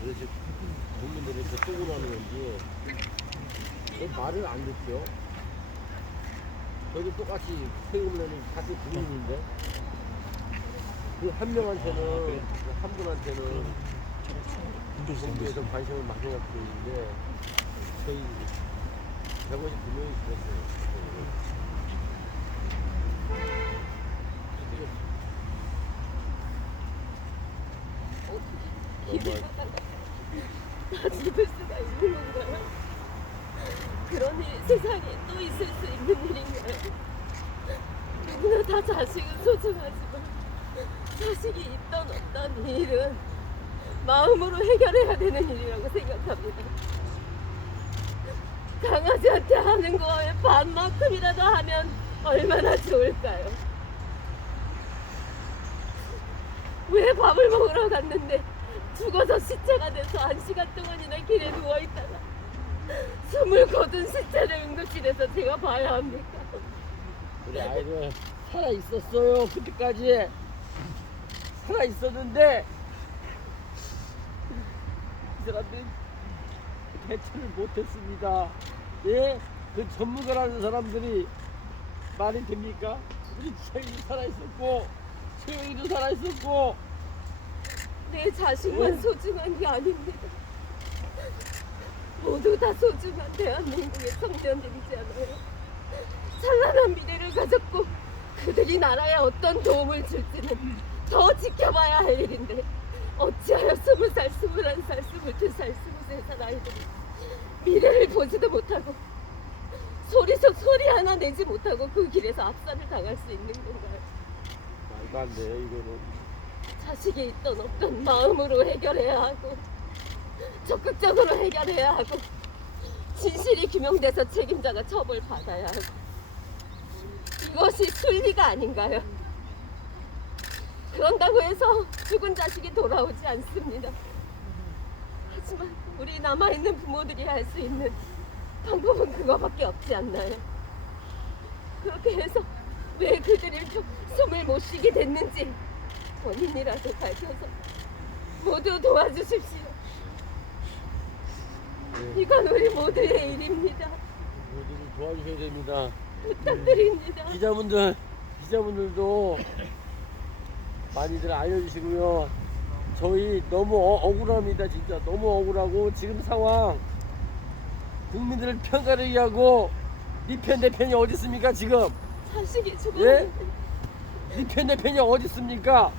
그래서 국민들이 이렇게 속으로 하는 건지 왜 말을 안 듣죠? 저도 똑같이 세금을 내는 같은 국민인데 그 한 명한테는 그한 분한테는 정부에서 관심을 많이 갖고 있는데 저희 150 분명히 그랬어요. 길을 정말 다 죽을 수가 있는 건가요? 그러니 세상에 또 있을 수 있는 일인가요? 누구나 다 자식은 소중하지만 자식이 있던 없던 이 일은 마음으로 해결해야 되는 일이라고 생각합니다. 강아지한테 하는 거에 반만큼이라도 하면 얼마나 좋을까요? 왜 밥을 먹으러 갔는데 죽어서 시체가 돼서 한 시간 동안이나 길에 누워 있다가 숨을 거둔 시체를 응급실에서 제가 봐야 합니까? 우리 아이들 살아 있었어요 그때까지 살아 있었는데 이 사람들이 대처를 못했습니다. 예, 그 전문가라는 사람들이 말이 됩니까? 우리 채영이 살아 있었고 채영이도 살아 있었고 내 자식만 응. 소중한 게 아닙니다. 모두 다 소중한 대한민국의 청년들이지 않아요. 찬란한 미래를 가졌고 그들이 나라에 어떤 도움을 줄지는 더 지켜봐야 할 일인데 어찌하여 스무 살, 스물한 살, 스물두 살, 스물세 살 아이들이 미래를 보지도 못하고 소리속 소리 하나 내지 못하고 그 길에서 압살을 당할 수 있는 건가요? 말도 안 돼요 이거는. 자식이 있던 없던 마음으로 해결해야 하고 적극적으로 해결해야 하고 진실이 규명돼서 책임자가 처벌받아야 하고 이것이 순리가 아닌가요? 그런다고 해서 죽은 자식이 돌아오지 않습니다. 하지만 우리 남아있는 부모들이 할 수 있는 방법은 그거밖에 없지 않나요? 그렇게 해서 왜 그들을 좀 숨을 못 쉬게 됐는지 원인이라도 밝혀서 모두 도와주십시오. 예, 이건 우리 모두의 일입니다. 모두를 도와주셔야 됩니다. 부탁드립니다. 기자분들, 기자분들도 많이들 알려주시고요. 저희 너무 어- 억울합니다, 진짜. 너무 억울하고, 지금 상황, 국민들을 평가를 위하고, 니 편 내 편이 어디 있습니까, 지금? 자식이 예? 죽었는데 니편 내 편이 어디 있습니까?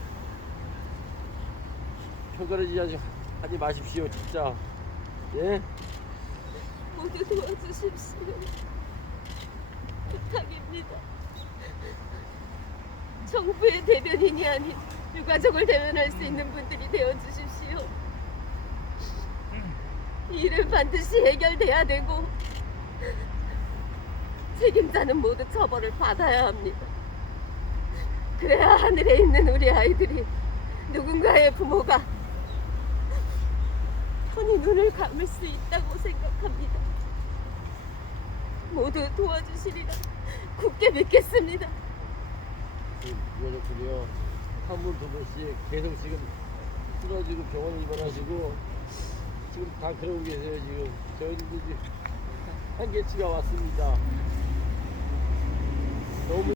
평가를 위하지 하지 마십시오, 진짜. 예? 모두 도와주십시오. 부탁입니다. 정부의 대변인이 아닌 유가족을 대변할 수 있는 분들이 되어 주십시오. 이 일은 반드시 해결돼야 되고 책임자는 모두 처벌을 받아야 합니다. 그래야 하늘에 있는 우리 아이들이 누군가의 부모가 편히 눈을 감을 수 있다고 생각합니다. 모두 도와주시리라 굳게 믿겠습니다. 유가족들이요 한 분 두 분씩 계속 지금 쓰러지고 병원에 입원하시고 지금 다 그러고 계세요 지금 저희들도 지금 한계치가 왔습니다 너무